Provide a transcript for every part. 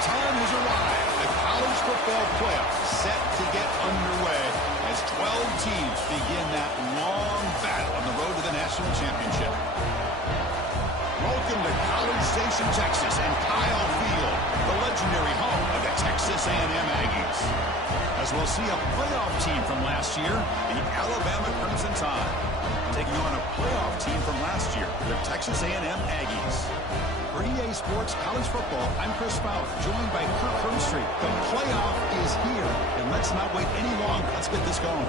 time has arrived. The college football playoffs set to get underway as 12 teams begin that long battle on the road to the national championship. Welcome to College Station, Texas, and Kyle Field, the legendary home of the Texas A&M Aggies. As we'll see a playoff team from last year, the Alabama Crimson Tide, taking on a playoff team from last year, the Texas A&M Aggies. For EA Sports College Football, I'm Chris Fowler, joined by Kirk Hermstreet. The playoff is here, and let's not wait any longer. Let's get this going.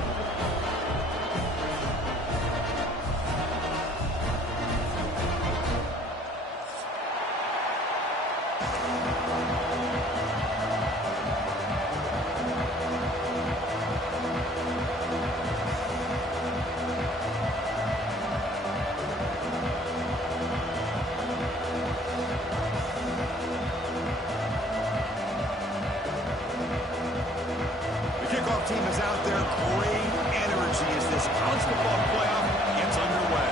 Team is out there. Great energy as this college football playoff gets underway.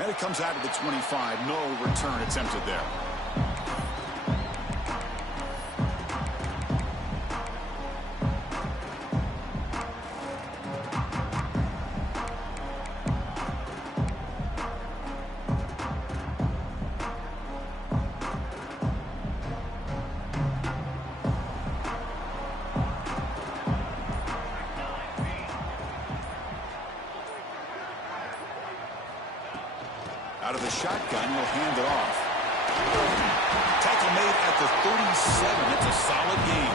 And it comes out of the 25. No return attempted there. Out of the shotgun, he'll hand it off. Tackle made at the 37. It's a solid gain.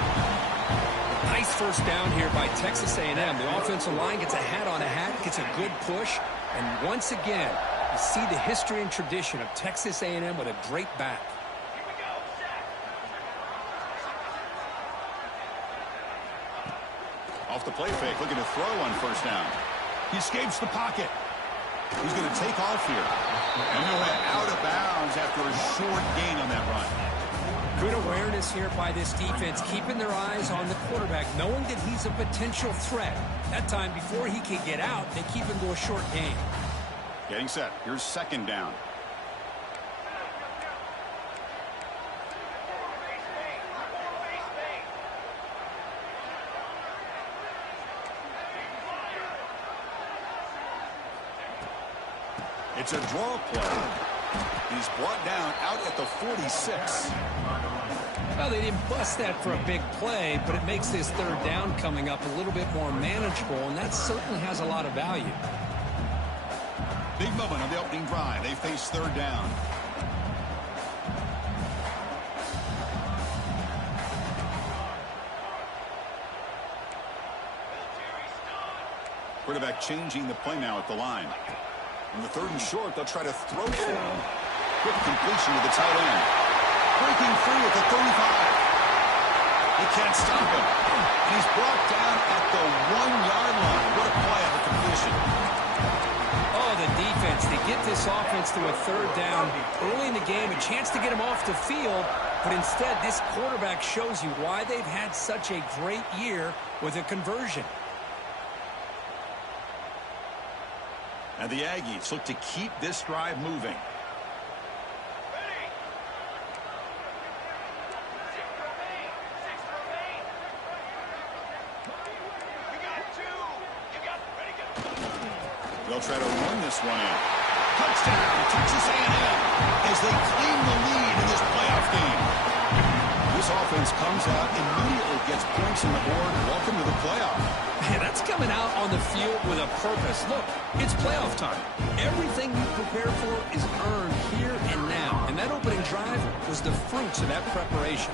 Nice first down here by Texas A&M. The offensive line gets a hat on a hat, gets a good push. And once again, you see the history and tradition of Texas A&M with a great back. Off the play fake, looking to throw on first down. He escapes the pocket. He's going to take off here. And he'll head out of bounds after a short gain on that run. Good awareness here by this defense, keeping their eyes on the quarterback, knowing that he's a potential threat. That time, before he can get out, they keep him to a short gain. Getting set. Here's second down. It's a draw play. He's brought down out at the 46. Well, they didn't bust that for a big play, but it makes this third down coming up a little bit more manageable, and that certainly has a lot of value. Big moment on the opening drive. They face third down. Quarterback changing the play now at the line. On the third and short, they'll try to throw for him. Quick completion to the tight end. Breaking free at the 35. They can't stop him. And he's brought down at the 1-yard line. What a play on the completion. Oh, the defense. They get this offense to a third down early in the game. A chance to get him off the field. But instead, this quarterback shows you why they've had such a great year with a conversion. And the Aggies look to keep this drive moving. They'll try to run this one in. Touchdown, Texas A&M, as they claim the lead in this playoff game. This offense comes out, immediately gets points on the board. Welcome to the playoff. Yeah, that's coming out on the field with a purpose. Look, it's playoff time. Everything you prepare for is earned here and now. And that opening drive was the fruits of that preparation.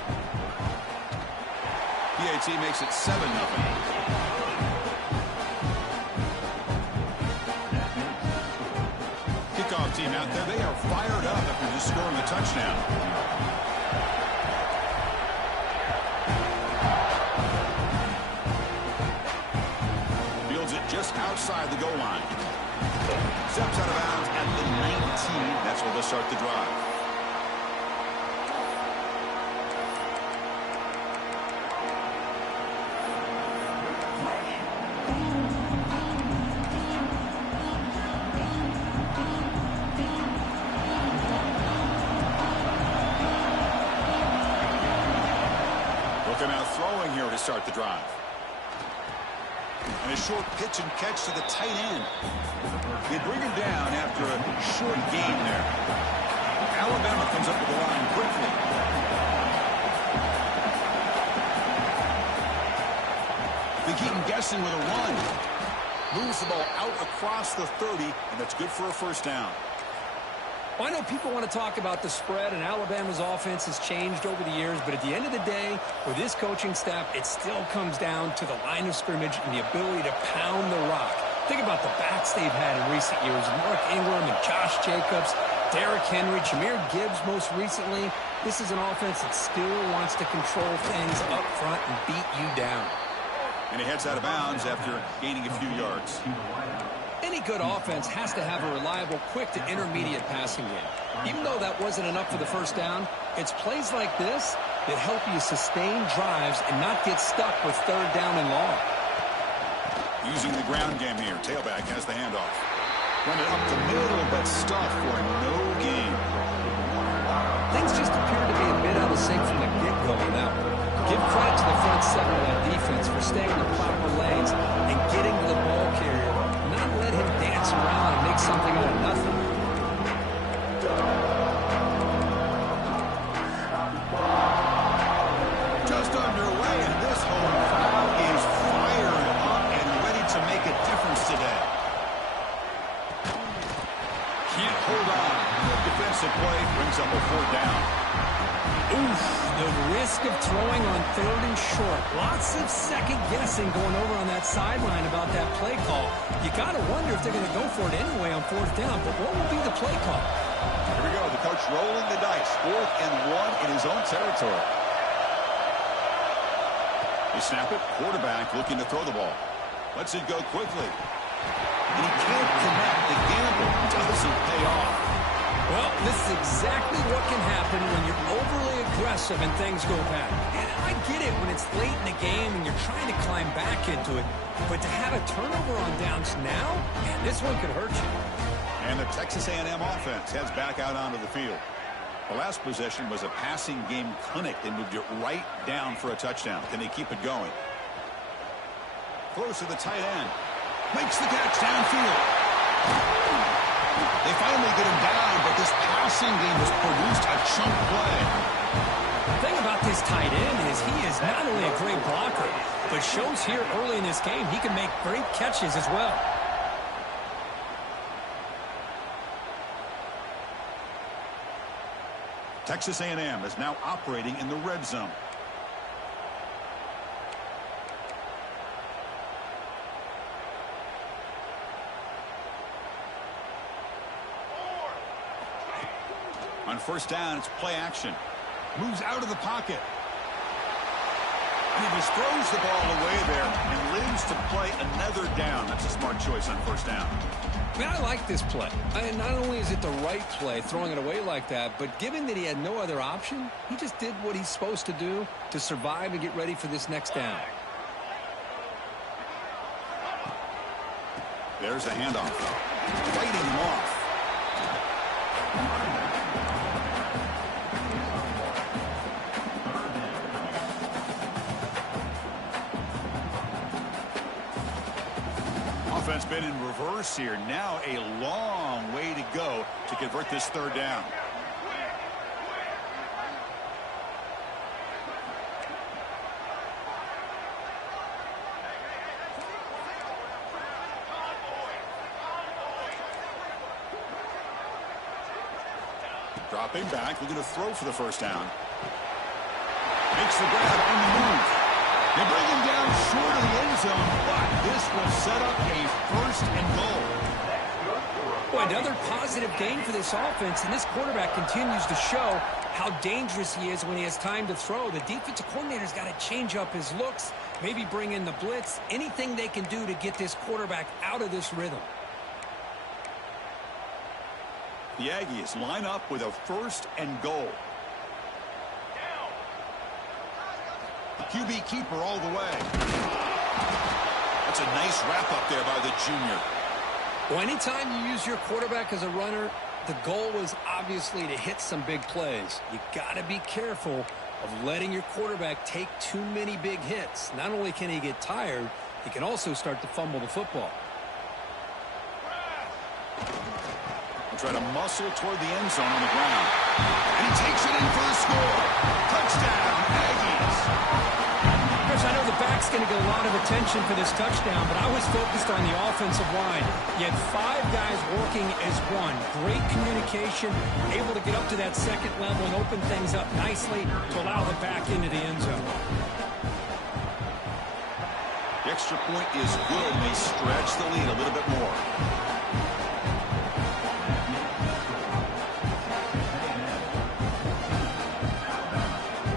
PAT makes it 7-0. Kickoff team out there, they are fired up after just scoring a touchdown. Just outside the goal line. Steps out of bounds at the 19. That's where they'll start the drive. going here to start the drive. And a short pitch and catch to the tight end. They bring him down after a short gain there. Alabama comes up with the line quickly. They keep him guessing with a run. Moves the ball out across the 30, and that's good for a first down. Well, I know people want to talk about the spread, and Alabama's offense has changed over the years, but at the end of the day, with this coaching staff, it still comes down to the line of scrimmage and the ability to pound the rock. Think about the backs they've had in recent years, Mark Ingram and Josh Jacobs, Derrick Henry, Jahmyr Gibbs most recently. This is an offense that still wants to control things up front and beat you down. And he heads out of bounds after gaining a few yards. Any good offense has to have a reliable, quick to intermediate passing game. Even though that wasn't enough for the first down, it's plays like this that help you sustain drives and not get stuck with third down and long. Using the ground game here. Tailback has the handoff. Run it up the middle, but stuffed for no gain. Things just appear to be a bit out of sync from the get-go on that one. Give credit to the front seven of that defense for staying in the proper lanes and getting to the ball carrier. Not let him dance around and make something out of nothing. Just underway, and this home crowd is fired up and ready to make a difference today. Can't hold on. Good defensive play brings up a fourth down. Oof, the risk of throwing on third and short. Lots of second guessing going over on that sideline about that play call. You got to wonder if they're going to go for it anyway on fourth down, but what will be the play call? Here we go, the coach rolling the dice. 4th and 1 in his own territory. They snap it, quarterback looking to throw the ball. Lets it go quickly. And he can't connect. The gamble doesn't pay off. Well, this is exactly what can happen when you're overly aggressive and things go bad. And I get it when it's late in the game and you're trying to climb back into it. But to have a turnover on downs now, man, this one could hurt you. And the Texas A&M offense heads back out onto the field. The last possession was a passing game clinic. They moved it right down for a touchdown. Can they keep it going? Close to the tight end. Makes the catch downfield. They finally get him down, but this passing game has produced a chunk play. The thing about this tight end is he is not only a great blocker, but shows here early in this game he can make great catches as well. Texas A&M is now operating in the red zone. On first down, it's play action. Moves out of the pocket. And he just throws the ball away there and lives to play another down. That's a smart choice on first down. Man, I like this play. And not only is it the right play, throwing it away like that, but given that he had no other option, he just did what he's supposed to do to survive and get ready for this next down. There's the handoff. Fighting him off. Offense been in reverse here. Now a long way to go to convert this third down. Dropping back, looking to throw for the first down. Makes the grab on the move. They bring him down short of the end zone, but this will set up a first and goal. Boy, another positive gain for this offense, and this quarterback continues to show how dangerous he is when he has time to throw. The defensive coordinator's got to change up his looks, maybe bring in the blitz, anything they can do to get this quarterback out of this rhythm. The Aggies line up with a first and goal. QB keeper all the way. That's a nice wrap up there by the junior. Well, anytime you use your quarterback as a runner, the goal is obviously to hit some big plays. You got to be careful of letting your quarterback take too many big hits. Not only can he get tired, he can also start to fumble the football. Try to muscle toward the end zone on the ground. And he takes it in for the score. Touchdown, Aggies. Chris, I know the back's going to get a lot of attention for this touchdown, but I was focused on the offensive line. You had 5 guys working as one. Great communication, able to get up to that second level and open things up nicely to allow the back into the end zone. The extra point is good, and they stretch the lead a little bit more.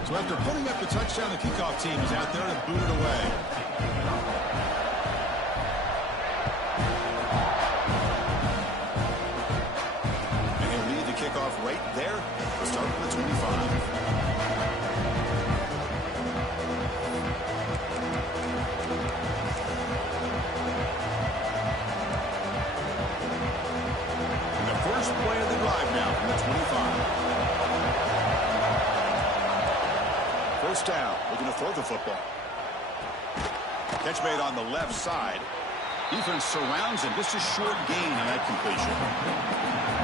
So after putting up the touchdown, the kickoff team is out there to boot it away. And he'll lead the kickoff right there. Let's start from the 25. Play of the drive now from the 25. First down. Looking to throw the football. Catch made on the left side. Defense surrounds him. Just a short gain on that completion.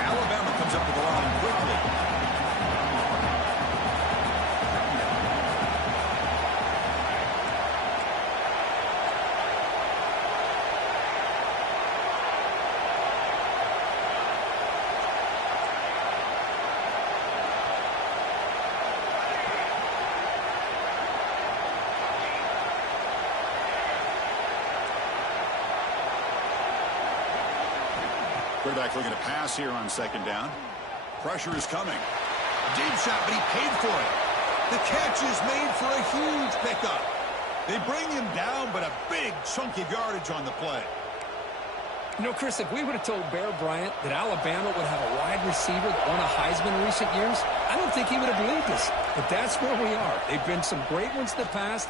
Alabama comes up to the line quickly. Quarterback looking to pass here on second down. Pressure is coming. Deep shot, but he paid for it. The catch is made for a huge pickup. They bring him down, but a big chunk of yardage on the play. You know, Chris, if we would have told Bear Bryant that Alabama would have a wide receiver that won a Heisman in recent years, I don't think he would have believed us. But that's where we are. They've been some great ones in the past.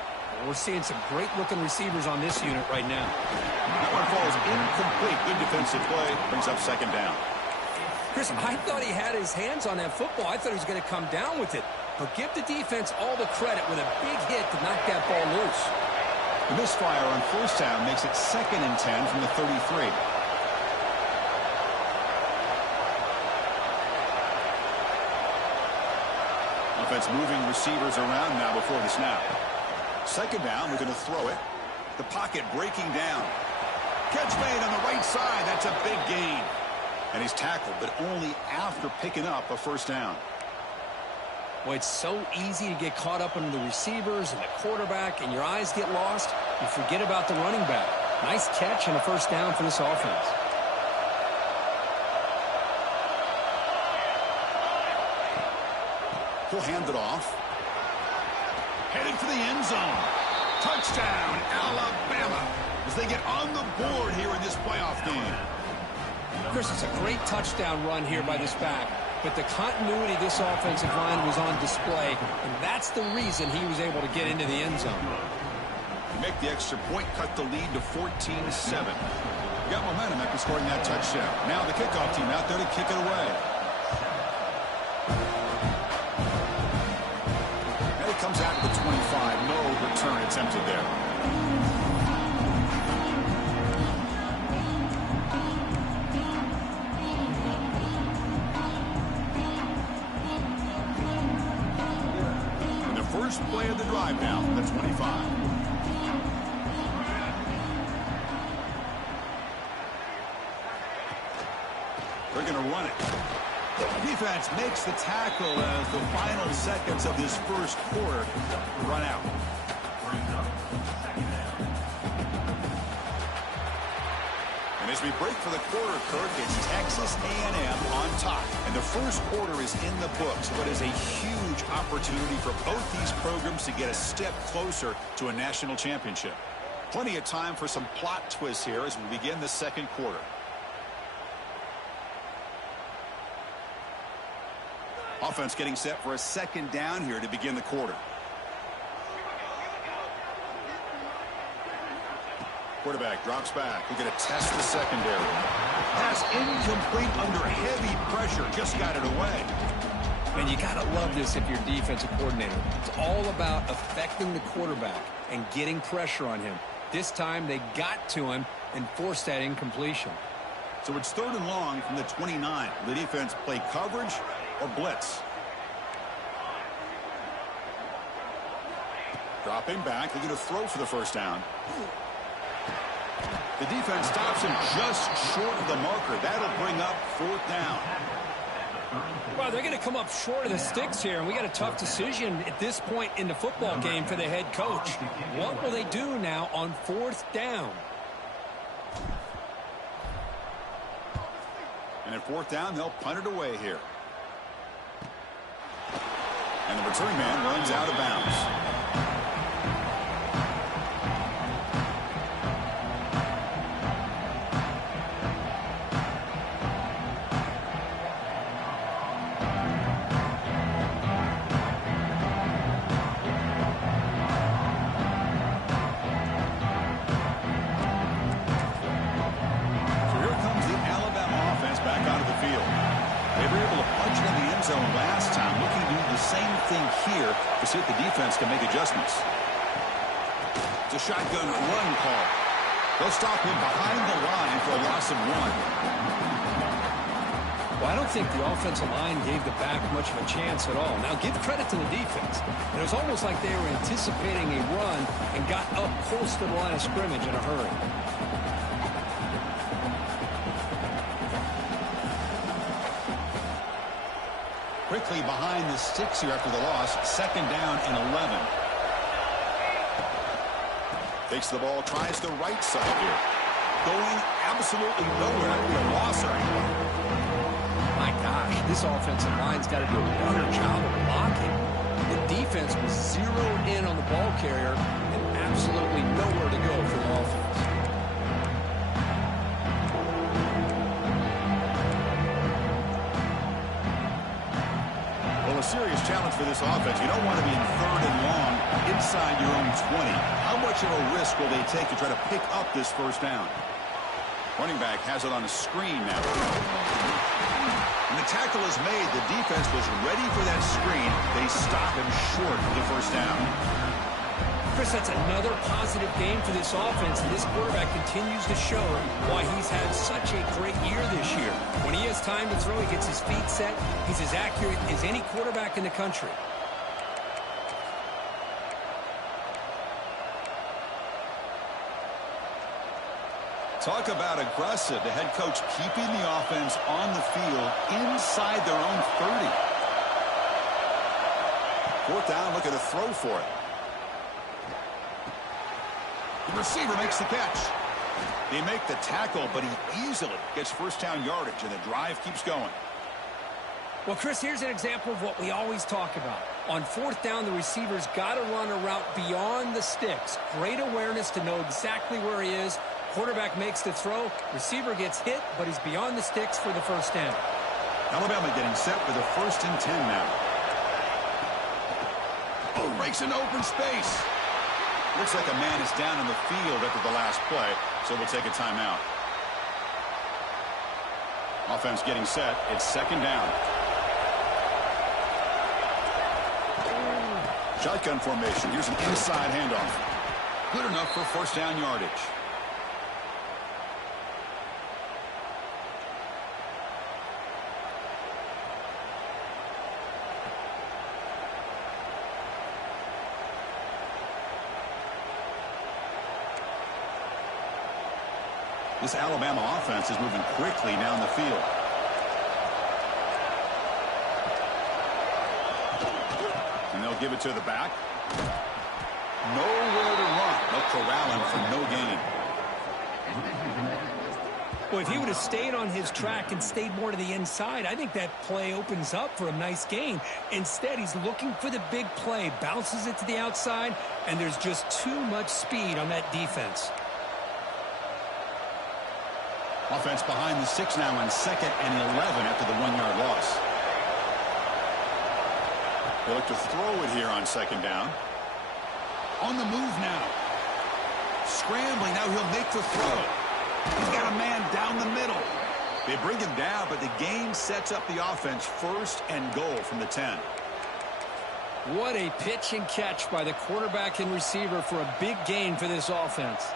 We're seeing some great-looking receivers on this unit right now. That one falls incomplete. Good defensive play. Brings up second down. Chris, I thought he had his hands on that football. I thought he was going to come down with it. But give the defense all the credit with a big hit to knock that ball loose. The misfire on first down makes it 2nd and 10 from the 33. Offense moving receivers around now before the snap. Second down, we're going to throw it. The pocket breaking down. Catch made on the right side. That's a big gain. And he's tackled, but only after picking up a first down. Well, it's so easy to get caught up in the receivers and the quarterback, and your eyes get lost. You forget about the running back. Nice catch and a first down for this offense. He'll hand it off. Headed for the end zone. Touchdown, Alabama, as they get on the board here in this playoff game. Chris, it's a great touchdown run here by this back, but the continuity of this offensive line was on display, and that's the reason he was able to get into the end zone. Make the extra point, cut the lead to 14-7. Got momentum after scoring that touchdown. Now the kickoff team out there to kick it away. Comes out to the 25. No return attempted there. And the first play of the drive now from the 25. They're going to run it. Defense makes the tackle as the final seconds of this first quarter run out. And as we break for the quarter, Kirk, it's Texas A&M on top. And the first quarter is in the books, but is a huge opportunity for both these programs to get a step closer to a national championship. Plenty of time for some plot twists here as we begin the second quarter. Offense getting set for a second down here to begin the quarter. Quarterback drops back. We're going to test the secondary. Pass incomplete under heavy pressure. Just got it away. And you got to love this if you're a defensive coordinator. It's all about affecting the quarterback and getting pressure on him. This time they got to him and forced that incompletion. So it's 3rd and long from the 29. The defense play coverage or blitz. Dropping back, they're going to throw for the first down. The defense stops him just short of the marker. That'll bring up 4th down. Well, they're going to come up short of the sticks here, and we got a tough decision at this point in the football game for the head coach. What will they do now on 4th down? And at 4th down, they'll punt it away here. And the return man runs out of bounds. Last time, looking to do the same thing here to see if the defense can make adjustments. It's a shotgun run call. They'll stop him behind the line for a loss of 1. Well, I don't think the offensive line gave the back much of a chance at all. Now, give credit to the defense. It was almost like they were anticipating a run and got up close to the line of scrimmage in a hurry. Quickly behind the sticks here after the loss. 2nd down and 11. Takes the ball, tries the right side here. Going absolutely nowhere. That would be a loss or anything. My gosh, this offensive line's got to do a better job of blocking. The defense was zeroed in on the ball carrier and absolutely nowhere to go for the offense. A serious challenge for this offense. You don't want to be in 3rd and long inside your own 20. How much of a risk will they take to try to pick up this 1st down? Running back has it on a screen now. When the tackle is made, the defense was ready for that screen. They stop him short of the 1st down. Chris, that's another positive game for this offense, and this quarterback continues to show why he's had such a great year this year. When he has time to throw, he gets his feet set. He's as accurate as any quarterback in the country. Talk about aggressive. The head coach keeping the offense on the field inside their own 30. 4th down, look at a throw for it. The receiver makes the catch. They make the tackle, but he easily gets 1st down yardage, and the drive keeps going. Well, Chris, here's an example of what we always talk about. On 4th down, the receiver's got to run a route beyond the sticks. Great awareness to know exactly where he is. Quarterback makes the throw. Receiver gets hit, but he's beyond the sticks for the 1st down. Alabama getting set for the 1st and 10 now. Oh, breaks into open space. Looks like a man is down in the field after the last play, so we'll take a timeout. Offense getting set. It's 2nd down. Shotgun formation. Here's an inside handoff. Good enough for 1st down yardage. This Alabama offense is moving quickly down the field. And they'll give it to the back. Nowhere to run. They'll corral him for no gain. Well, if he would have stayed on his track and stayed more to the inside, I think that play opens up for a nice gain. Instead, he's looking for the big play, bounces it to the outside, and there's just too much speed on that defense. Offense behind the 6 now on 2nd and 11 after the 1-yard loss. They look to throw it here on 2nd down. On the move now. Scrambling. Now he'll make the throw. He's got a man down the middle. They bring him down, but the gain sets up the offense. First and goal from the 10. What a pitch and catch by the quarterback and receiver for a big gain for this offense.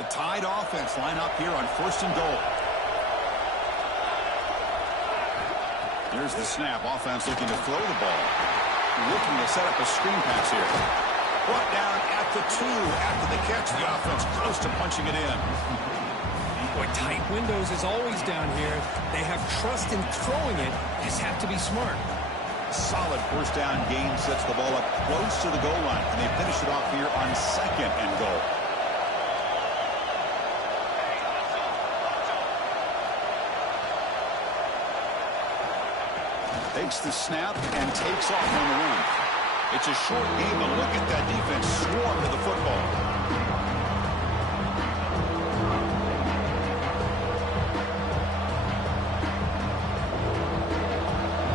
The Tide offense line up here on first and goal. Here's the snap. Offense looking to throw the ball. Looking to set up a screen pass here. Brought down at the 2 after the catch. The offense close to punching it in. Boy, tight windows is always down here. They have trust in throwing it. Just have to be smart. Solid first down gain sets the ball up close to the goal line. And they finish it off here on second and goal. Takes the snap and takes off on the run. It's a short game, but look at that defense swarm to the football.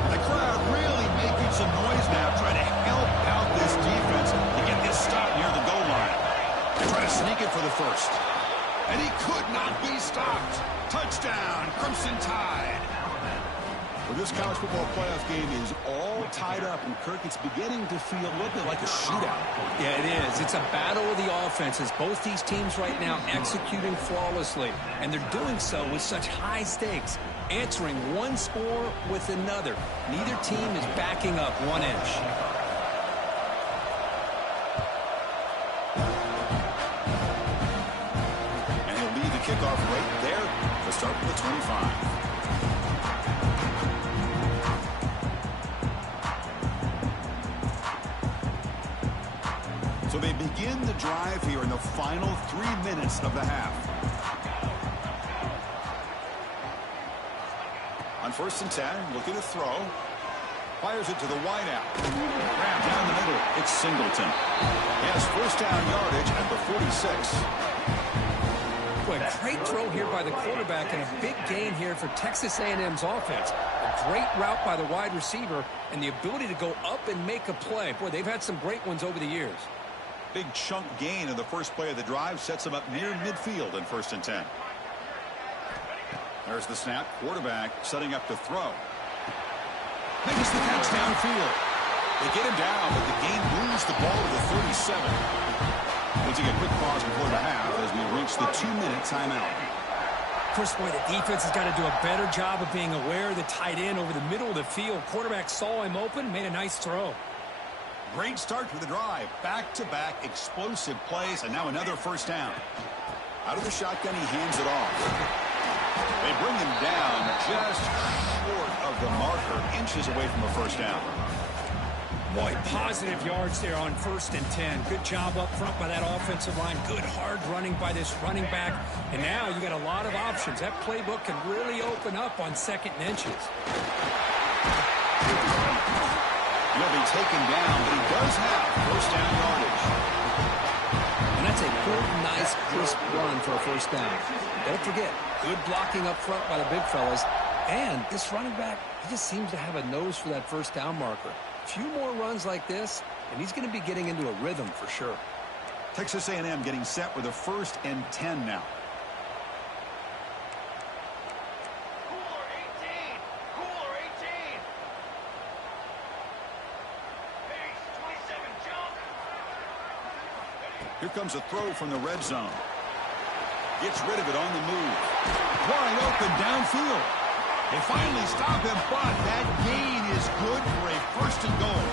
The crowd really making some noise now, trying to help out this defense to get this stop near the goal line. They try to sneak it for the first. And he could not be stopped. Touchdown, Crimson Tide. Well, this college football playoff game is all tied up, and Kirk, it's beginning to feel a little bit like a shootout. Yeah, it is. It's a battle of the offenses. Both these teams right now executing flawlessly, and they're doing so with such high stakes, answering one score with another. Neither team is backing up 1 inch. And he'll lead the kickoff right there to start with the 25. So they begin the drive here in the final 3 minutes of the half. On first and 10, looking to throw. Fires it to the wideout. Grab down the middle. It's Singleton. He has first down yardage at the 46. Boy, great throw here by the quarterback and a big gain here for Texas A&M's offense. A great route by the wide receiver and the ability to go up and make a play. Boy, they've had some great ones over the years. Big chunk gain in the first play of the drive sets them up near midfield in first and 10. There's the snap. Quarterback setting up to throw. Makes the catch downfield. They get him down, but the gain moves the ball to the 37. We'll take a quick pause before the half as we reach the 2-minute timeout. Chris, boy, the defense has got to do a better job of being aware of the tight end over the middle of the field. Quarterback saw him open, made a nice throw. Great start to the drive. Back-to-back explosive plays, and now another first down. Out of the shotgun, he hands it off. They bring him down just short of the marker, inches away from a first down. Boy, positive yards there on first and 10. Good job up front by that offensive line. Good hard running by this running back. And now you got a lot of options. That playbook can really open up on second and inches. He'll be taken down, but he does have first down yardage. And that's a good, nice, crisp run for a first down. Don't forget, good blocking up front by the big fellas. And this running back, he just seems to have a nose for that first down marker. A few more runs like this, and he's going to be getting into a rhythm for sure. Texas A&M getting set with a first and 10 now. Here comes a throw from the red zone. Gets rid of it on the move. Wide open downfield. They finally stop him, but that gain is good for a first and goal.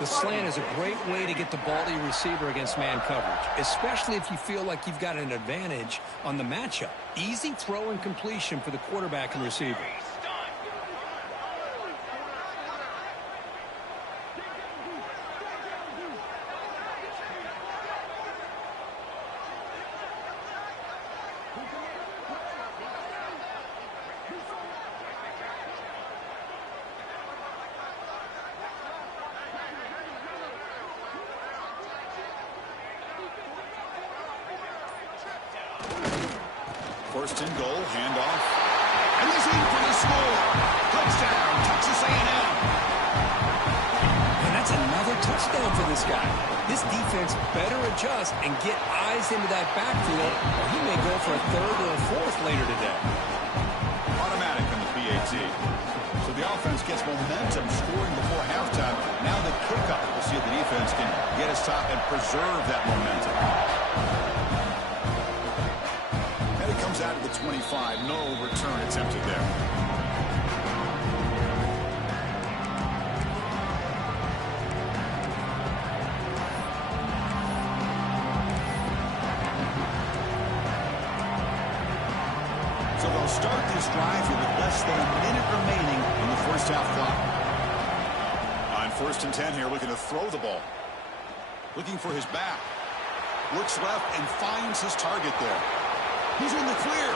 The slant is a great way to get the ball to your receiver against man coverage, especially if you feel like you've got an advantage on the matchup. Easy throw and completion for the quarterback and receiver. First and goal, handoff. And he's in for the score. Touchdown, Texas A&M. this guy. This defense better adjust and get eyes into that backfield, or he may go for a third or a fourth later today. Automatic on the PAT. So the offense gets momentum scoring before halftime. Now the kickoff. We'll see if the defense can get a stop and preserve that momentum. And it comes out of the 25. No return attempted there. So they'll start this drive here with less than a minute remaining in the first half clock. On 1st and 10 here, looking to throw the ball. Looking for his back. Looks left and finds his target there. He's in the clear.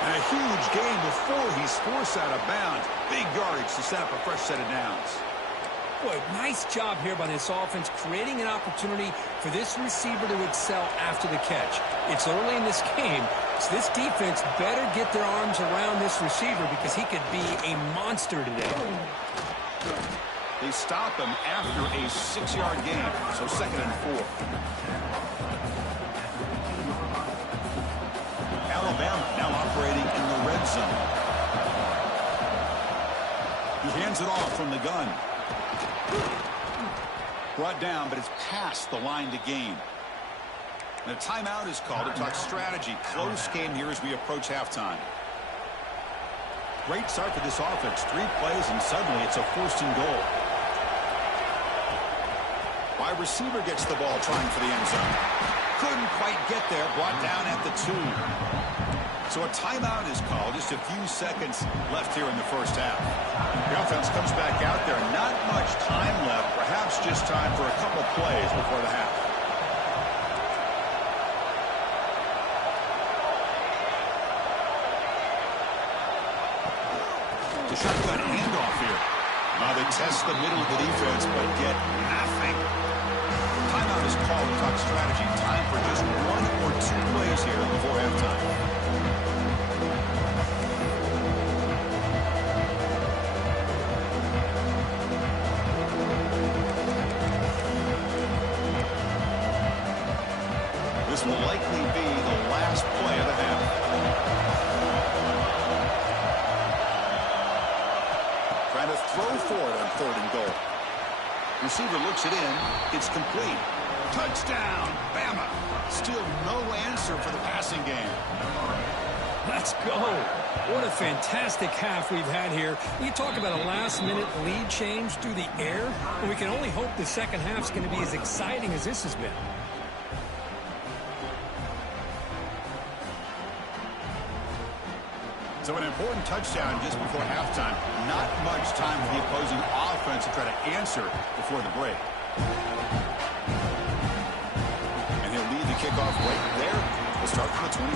And a huge gain before he's forced out of bounds. Big yardage to set up a fresh set of downs. Boy, nice job here by this offense, creating an opportunity for this receiver to excel after the catch. It's early in this game, so this defense better get their arms around this receiver because he could be a monster today. They stop him after a 6-yard gain, so 2nd and 4. Alabama now operating in the red zone. He hands it off from the gun. Brought down, but it's past the line to gain. And a timeout is called to talk strategy. Close game here as we approach halftime. Great start for this offense. 3 plays, and suddenly it's a 1st and goal. Wide receiver gets the ball trying for the end zone. Couldn't quite get there. Brought down at the 2. So a timeout is called. Just a few seconds left here in the first half. The offense comes back out there. Not much time left. Perhaps just time for a couple plays before the half. The shotgun handoff here. Now they test the middle of the defense, but get nothing. Timeout is called to talk strategy. Time for just 1 or 2 plays here before halftime. This will likely be the last play of the half. Trying to throw for it on 3rd and goal. Receiver looks it in. It's complete. Touchdown, Bama. Still no answer for the passing game. Let's go. What a fantastic half we've had here. You talk about a last-minute lead change through the air, and we can only hope the second half's going to be as exciting as this has been. So an important touchdown just before halftime. Not much time for the opposing offense to try to answer before the break. And he'll lead the kickoff right there. We'll start from the 25.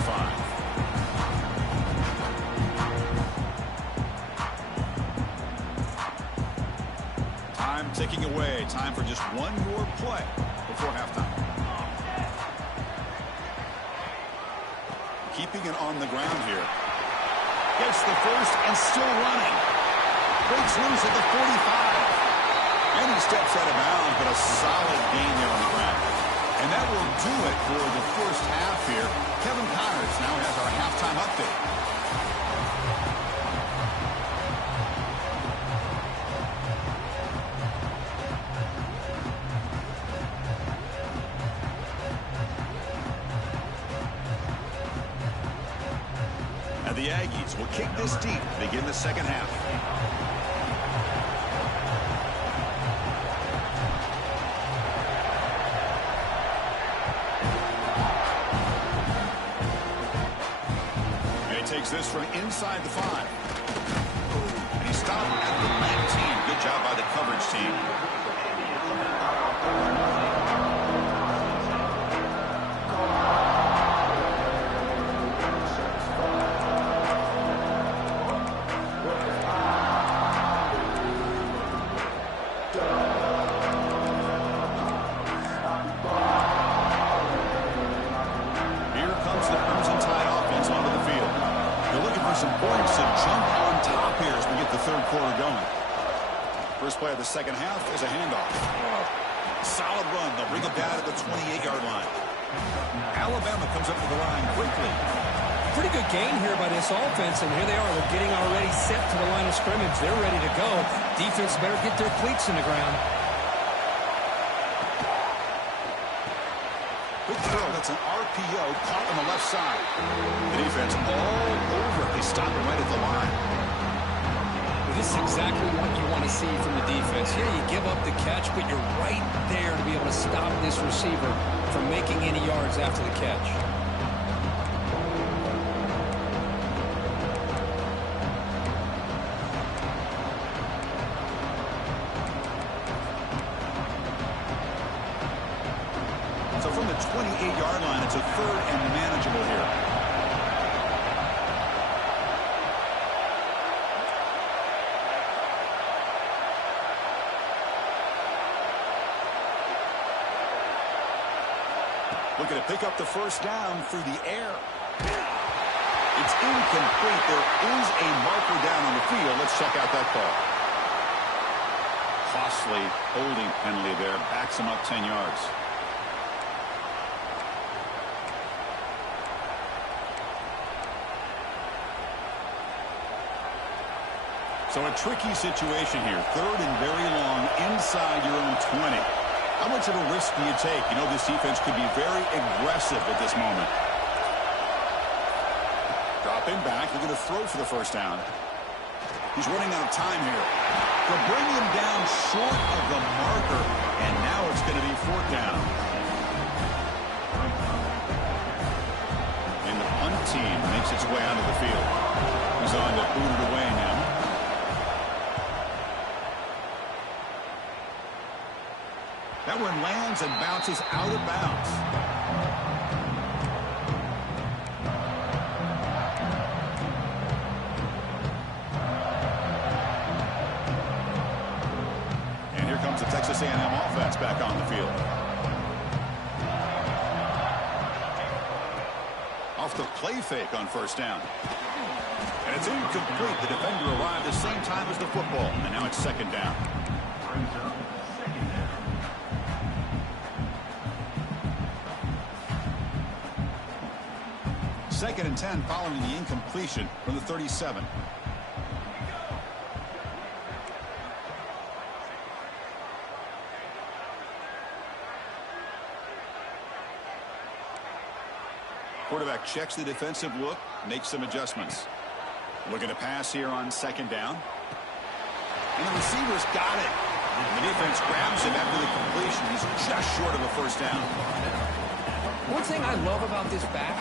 Time ticking away. Time for just 1 more play before halftime. Keeping it on the ground here. Gets the first and still running. Breaks loose at the 45. And he steps out of bounds, but a solid gain there on the ground. And that will do it for the first half here. Kevin Connors now has our halftime update. The Aggies will kick this deep to begin the second half. And he takes this from inside the 5. And he stopped at the 19. Good job by the coverage team. First play of the second half is a handoff. Solid run. They'll bring it down to the 28-yard line. Alabama comes up to the line quickly. Pretty good gain here by this offense, and here they are. They're getting already set to the line of scrimmage. They're ready to go. Defense better get their cleats in the ground. Quick throw. That's an RPO caught on the left side. The defense all over. They stop it right at the line. This is exactly what you want to see from the defense. Yeah, you give up the catch, but you're right there to be able to stop this receiver from making any yards after the catch. So from the 28-yard line, it's a third and manageable here. Looking to pick up the first down through the air. It's incomplete. There is a marker down on the field. Let's check out that call. Costly holding penalty there. Backs him up 10 yards. So a tricky situation here. Third and very long inside your own 20. How much of a risk do you take? You know, this defense could be very aggressive at this moment. Dropping back, looking to throw for the first down. He's running out of time here. They'll bring him down short of the marker, and now it's going to be fourth down. And the punt team makes its way onto the field. He's on to boot it away now. That one lands and bounces out of bounds. And here comes the Texas A&M offense back on the field. Off the play fake on first down. And it's incomplete. The defender arrived the same time as the football. And now it's second down. Second and 10 following the incompletion from the 37. Quarterback checks the defensive look, makes some adjustments. Looking to pass here on second down. And the receiver's got it. And the defense grabs him after the completion. He's just short of a first down. One thing I love about this back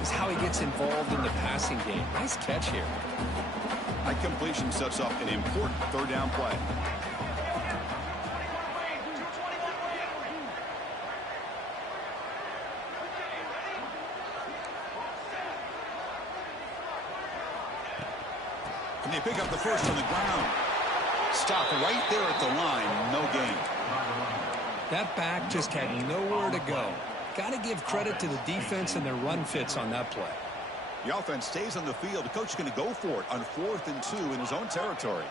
is how he gets involved in the passing game. Nice catch here. That completion sets up an important third down play. And they pick up the first on the ground. Stop right there at the line. No gain. That back just had nowhere to go. Got to give credit to the defense and their run fits on that play. The offense stays on the field. The coach is going to go for it on 4th and 2 in his own territory.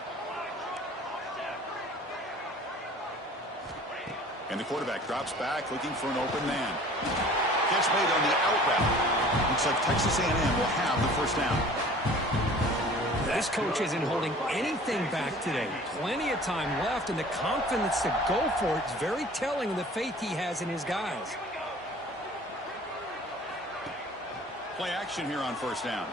And the quarterback drops back looking for an open man. Catch made on the out route. Looks like Texas A&M will have the first down. This coach isn't holding anything back today. Plenty of time left, and the confidence to go for it is very telling of the faith he has in his guys. Play action here on first down.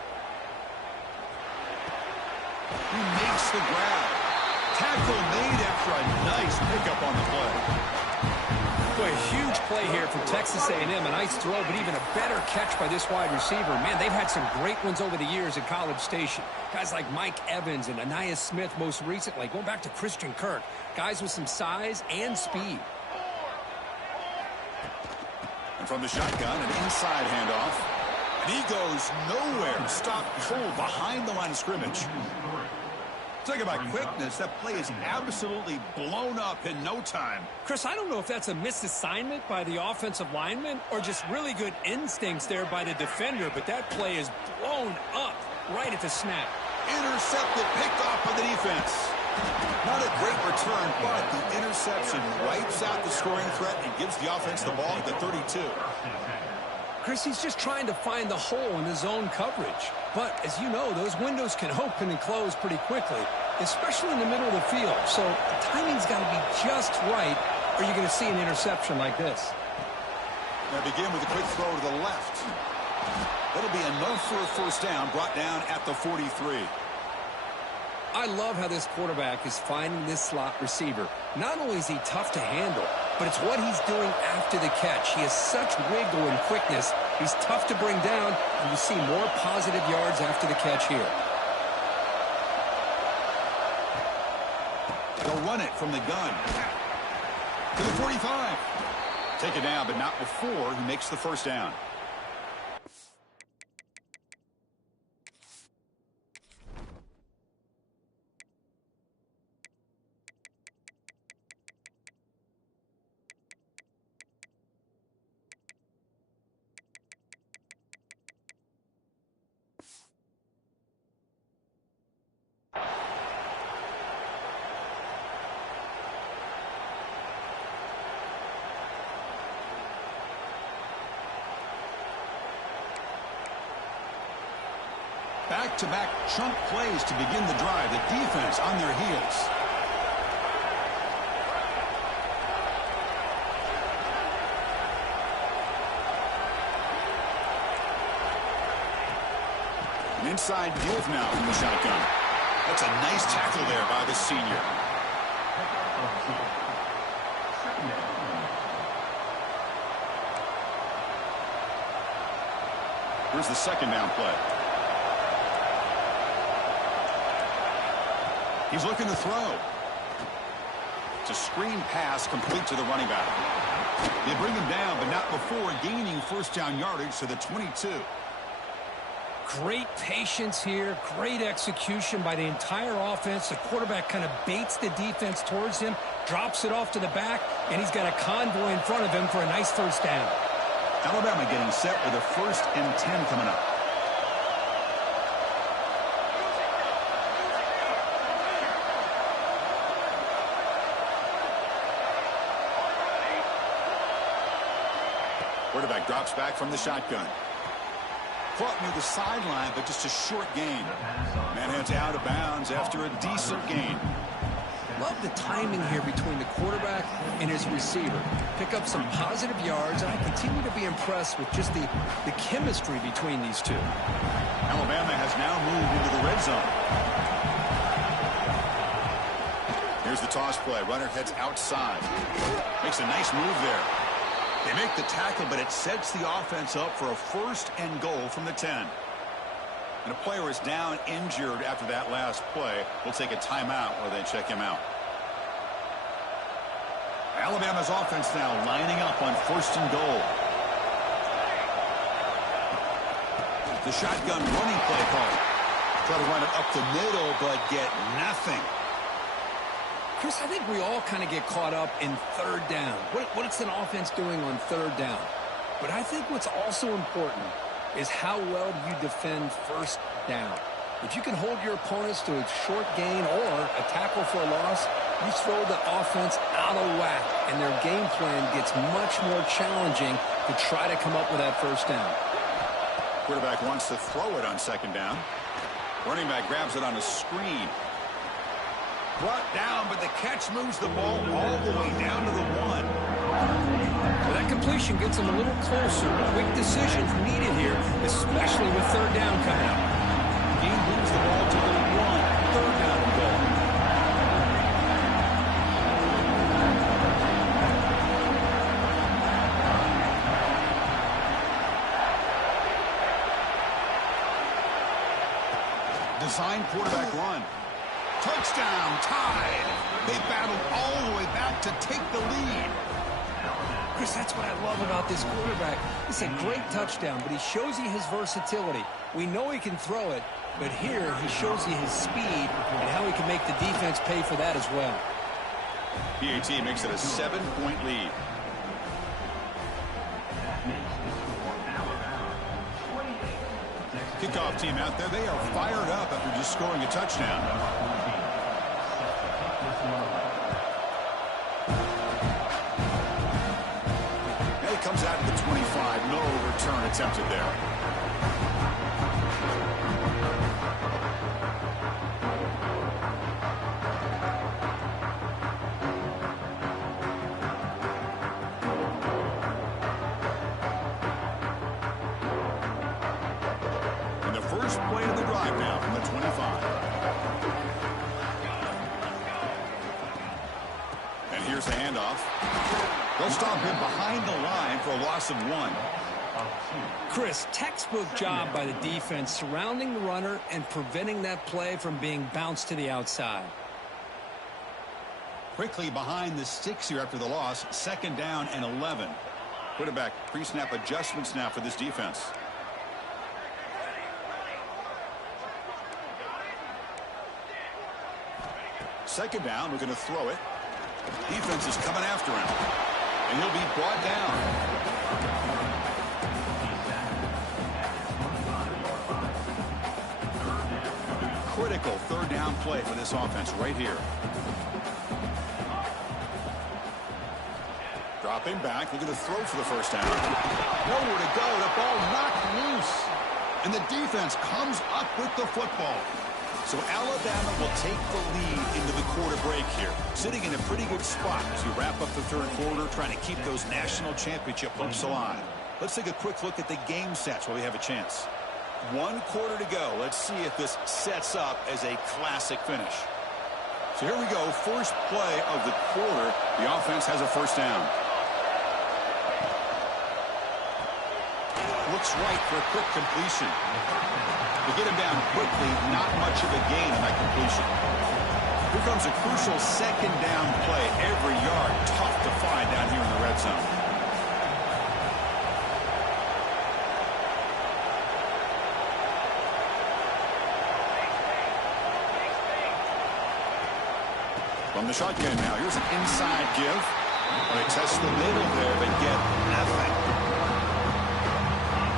He makes the grab. Tackle made after a nice pickup on the play. Boy, a huge play here for Texas A&M. A nice throw, but even a better catch by this wide receiver. Man, they've had some great ones over the years at College Station. Guys like Mike Evans and Anais Smith most recently, going back to Christian Kirk. Guys with some size and speed. And from the shotgun, an inside handoff. And he goes nowhere. Stopped cold behind the line of scrimmage. Talk about quickness. That play is absolutely blown up in no time. Chris, I don't know if that's a misassignment by the offensive lineman or just really good instincts there by the defender, but that play is blown up right at the snap. Intercepted, picked off by the defense. Not a great return, but the interception wipes out the scoring threat and gives the offense the ball at the 32. Chris, he's just trying to find the hole in his own coverage. But, as you know, those windows can open and close pretty quickly, especially in the middle of the field. So the timing's got to be just right, or you're going to see an interception like this. Now begin with a quick throw to the left. That'll be enough for a first down, brought down at the 43. I love how this quarterback is finding this slot receiver. Not only is he tough to handle, but it's what he's doing after the catch. He has such wiggle and quickness. He's tough to bring down, and you see more positive yards after the catch here. They'll run it from the gun. To the 45. Take it down, but not before he makes the first down. Back-to-back chunk plays to begin the drive. The defense on their heels. An inside give now from the shotgun. That's a nice tackle there by the senior. Here's the second down play. He's looking to throw. It's a screen pass complete to the running back. They bring him down, but not before gaining first down yardage to the 22. Great patience here. Great execution by the entire offense. The quarterback kind of baits the defense towards him, drops it off to the back, and he's got a convoy in front of him for a nice first down. Alabama getting set with a 1st and 10 coming up. Quarterback drops back from the shotgun. Caught near the sideline, but just a short gain. Man heads out of bounds after a decent gain. Love the timing here between the quarterback and his receiver. Pick up some positive yards, and I continue to be impressed with just the chemistry between these two. Alabama has now moved into the red zone. Here's the toss play. Runner heads outside. Makes a nice move there. They make the tackle, but it sets the offense up for a 1st and goal from the 10. And a player is down injured after that last play. We'll take a timeout while they check him out. Alabama's offense now lining up on 1st and goal. The shotgun running play call. Try to run it up the middle, but get nothing. Chris, I think we all kind of get caught up in 3rd down. What's an offense doing on 3rd down? But I think what's also important is how well do you defend 1st down. If you can hold your opponents to a short gain or a tackle for a loss, you throw the offense out of whack, and their game plan gets much more challenging to try to come up with that 1st down. Quarterback wants to throw it on 2nd down. Running back grabs it on a screen. Brought down, but the catch moves the ball all the way down to the 1. Well, that completion gets them a little closer. Quick decisions needed here, especially with 3rd down coming up. He moves the ball to the 1. 3rd down and goal. Design quarterback run. Touchdown, tied. They battled all the way back to take the lead. Chris, that's what I love about this quarterback. It's a great touchdown, but he shows you his versatility. We know he can throw it, but here he shows you his speed and how he can make the defense pay for that as well. PAT makes it a 7-point lead. Kickoff team out there. They are fired up after just scoring a touchdown. comes out to the 25. No return attempted there. And the first play of the drive now from the 25. And here's the handoff. They'll stop him behind the line for a loss of 1. Chris, textbook job by the defense surrounding the runner and preventing that play from being bounced to the outside. Quickly behind the sticks here after the loss. 2nd down and 11. Quarterback pre-snap adjustments now for this defense. Second down, we're going to throw it. Defense is coming after him. And he'll be brought down. Critical 3rd down play for this offense right here. Dropping back, looking to throw for the 1st down. Nowhere to go, the ball knocked loose. And the defense comes up with the football. So Alabama will take the lead into the quarter break here, sitting in a pretty good spot as we wrap up the 3rd quarter, trying to keep those national championship hopes alive. Let's take a quick look at the game sets while we have a chance. 1 quarter to go. Let's see if this sets up as a classic finish. So here we go, first play of the quarter. The offense has a 1st down. Looks right for a quick completion. To get him down quickly, not much of a gain on that completion. Here comes a crucial 2nd down play. Every yard tough to find down here in the red zone. From the shotgun now, here's an inside give. They test the middle there, but get nothing.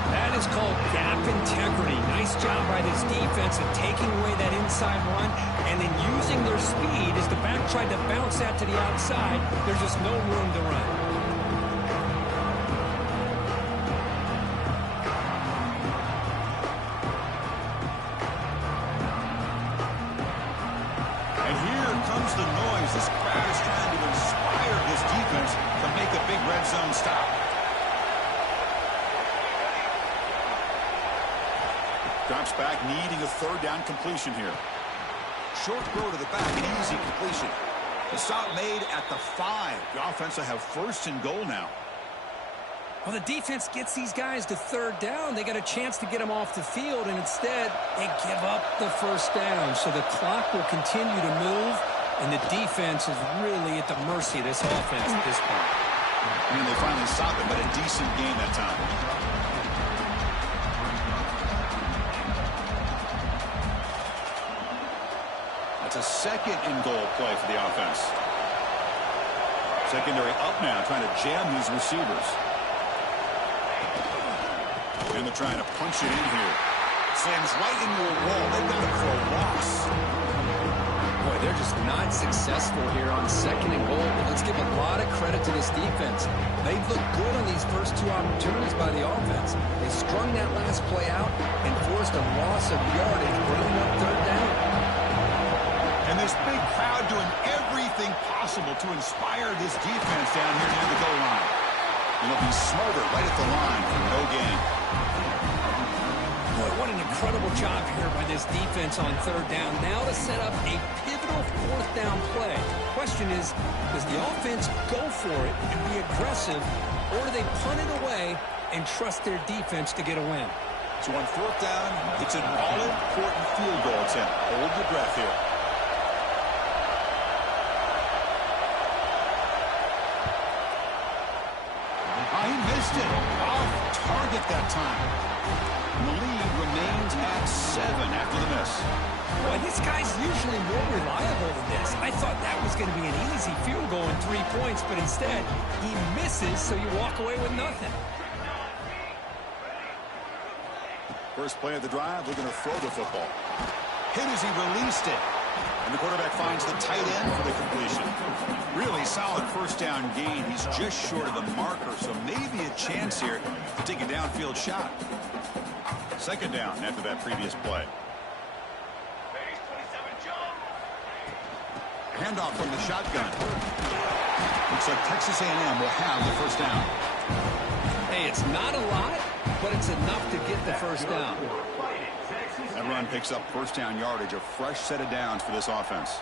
That is called gap integrity. Nice job by this defense of taking away that inside run and then using their speed as the back tried to bounce that to the outside. There's just no room to run. And here comes the noise. This crowd is trying to inspire this defense to make a big red zone stop. Drops back, needing a 3rd down completion here. Short throw to the back, an easy completion. The stop made at the 5. The offense will have 1st and goal now. Well, the defense gets these guys to 3rd down. They got a chance to get them off the field, and instead they give up the 1st down. So the clock will continue to move, and the defense is really at the mercy of this offense at this point. I mean, they finally stopped it, but a decent game that time. That's a 2nd and goal play for the offense. Secondary up now, trying to jam these receivers. And they're trying to punch it in here. Slams right into a wall. They've got it for a loss. Boy, they're just not successful here on 2nd and goal. But let's give a lot of credit to this defense. They've looked good on these first 2 opportunities by the offense. They strung that last play out and forced a loss of yardage, bringing up 3rd down. And this big crowd doing everything possible to inspire this defense down here near the goal line. And they'll be smarter right at the line for no gain. Boy, what an incredible job here by this defense on 3rd down. Now to set up a pivotal 4th down play. The question is, does the offense go for it and be aggressive, or do they punt it away and trust their defense to get a win? So on 4th down, it's an all-important field goal attempt. Hold your breath here. He missed it. Off target that time. And the lead remains at 7 after the miss. Boy, this guy's usually more reliable than this. I thought that was going to be an easy field goal and 3 points, but instead, he misses, so you walk away with nothing. First play of the drive, we're going to throw the football. Hit as he released it. And the quarterback finds the tight end for the completion. Really solid first down gain. He's just short of the marker, so maybe a chance here to take a downfield shot. Second down after that previous play. Handoff from the shotgun. Looks like Texas A&M will have the first down. Hey, it's not a lot, but it's enough to get the first down. That run picks up first down yardage, a fresh set of downs for this offense.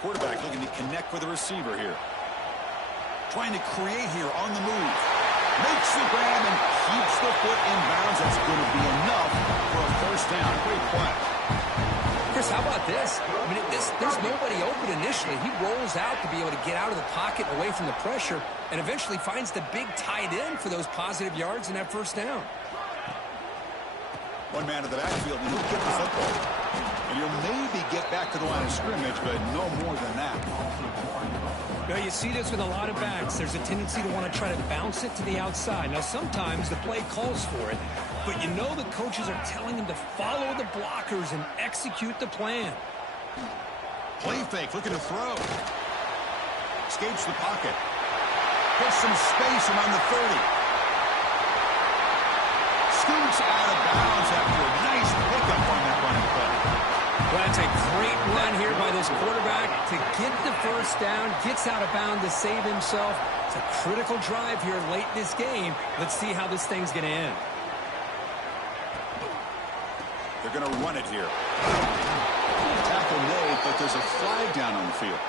Quarterback looking to connect with the receiver here. Trying to create here on the move. Makes the grab and keeps the foot in bounds. That's going to be enough for a first down. Great play. Chris, how about this? I mean, there's nobody open initially. He rolls out to be able to get out of the pocket away from the pressure and eventually finds the big tight end for those positive yards in that first down. One man in the backfield, and he'll get the football. And he'll maybe get back to the line of scrimmage, but no more than that. You know, you see this with a lot of backs. There's a tendency to want to try to bounce it to the outside. Now, sometimes the play calls for it, but you know the coaches are telling them to follow the blockers and execute the plan. Play fake, looking to throw. Escapes the pocket. Gets some space around the 30. Scoots out of bounds after a nice pickup on that running play. Well, that's a great run here by this quarterback to get the first down, gets out of bounds to save himself. It's a critical drive here late in this game. Let's see how this thing's going to end. They're going to run it here. Tackle made, but there's a flag down on the field.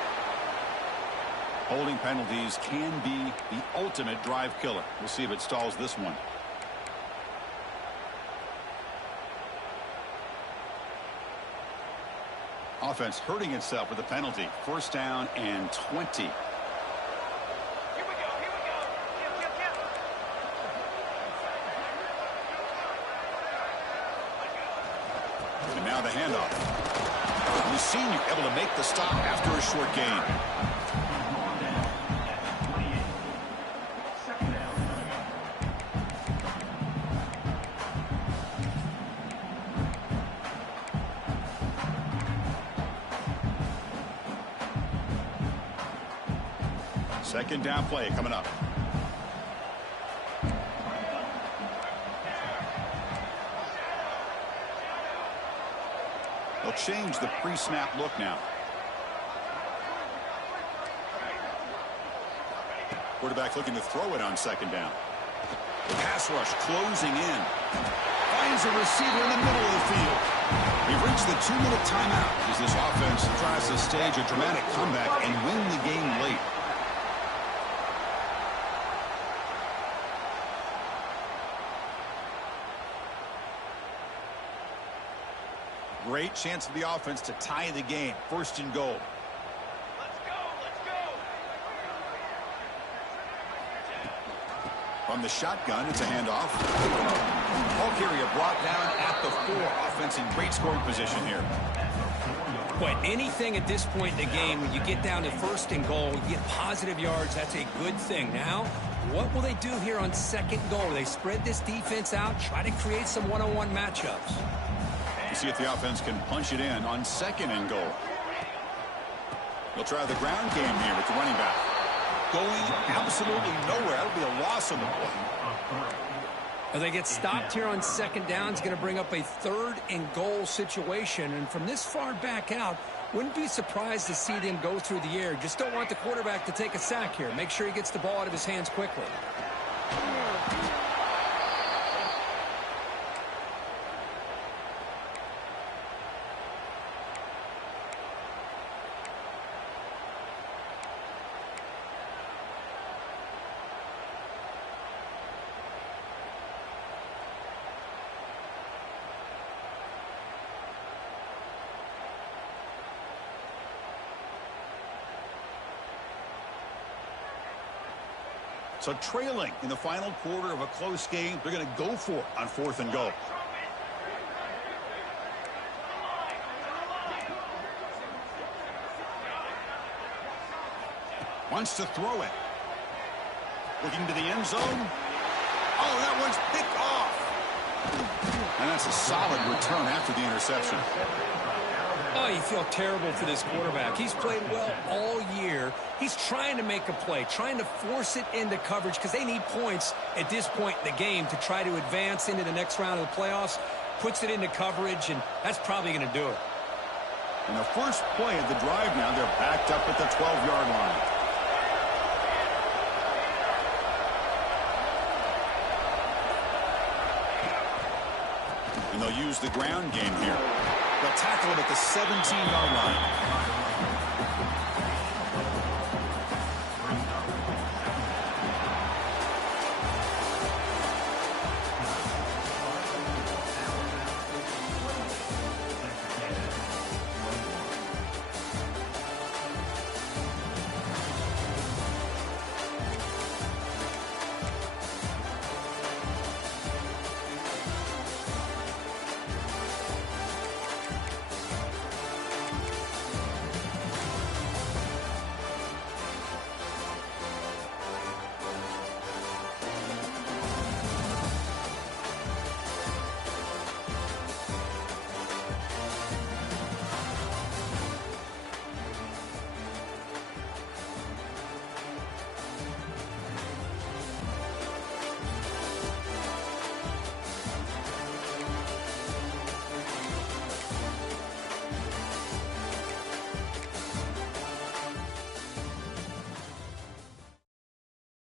Holding penalties can be the ultimate drive killer. We'll see if it stalls this one. Offense hurting itself with a penalty. First down and 20. And now the handoff. The senior able to make the stop after a short gain. Second down play coming up. They'll change the pre-snap look now. Quarterback looking to throw it on second down. The pass rush closing in. Finds a receiver in the middle of the field. We've reached the 2-minute timeout as this offense tries to stage a dramatic comeback and win the game late. Great chance for the offense to tie the game. First and goal. Let's go, let's go. From the shotgun, it's a handoff. Ball carrier brought down at the 4. Offense in great scoring position here. But anything at this point in the game, when you get down to first and goal, you get positive yards, that's a good thing. Now, what will they do here on second goal? They spread this defense out, try to create some one-on-one matchups. See if the offense can punch it in on second and goal. They'll try the ground game here with the running back. Going absolutely nowhere. That'll be a loss on the play. Well, they get stopped here on second down. It's going to bring up a third and goal situation. And from this far back out, wouldn't be surprised to see them go through the air. Just don't want the quarterback to take a sack here. Make sure he gets the ball out of his hands quickly. So trailing in the final quarter of a close game, they're going to go for it on fourth and goal. Wants to throw it. Looking to the end zone. Oh, that one's picked off. And that's a solid return after the interception. Oh, you feel terrible for this quarterback. He's played well all year. He's trying to make a play, trying to force it into coverage because they need points at this point in the game to try to advance into the next round of the playoffs. Puts it into coverage, and that's probably going to do it. And the first play of the drive now, they're backed up at the 12-yard line. And they'll use the ground game here. They'll tackle him at the 17-yard line.